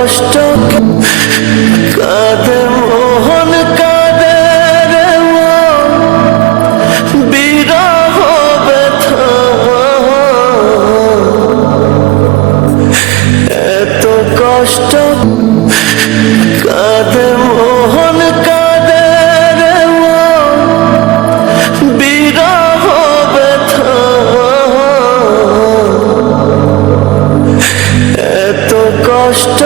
কষ্ট কাঁদে, মোহন কাঁদে রে বিরহ ব্যথা এত কষ্ট কাঁদে, মোহন কাঁদে রে বিরহ ব্যথা এত কষ্ট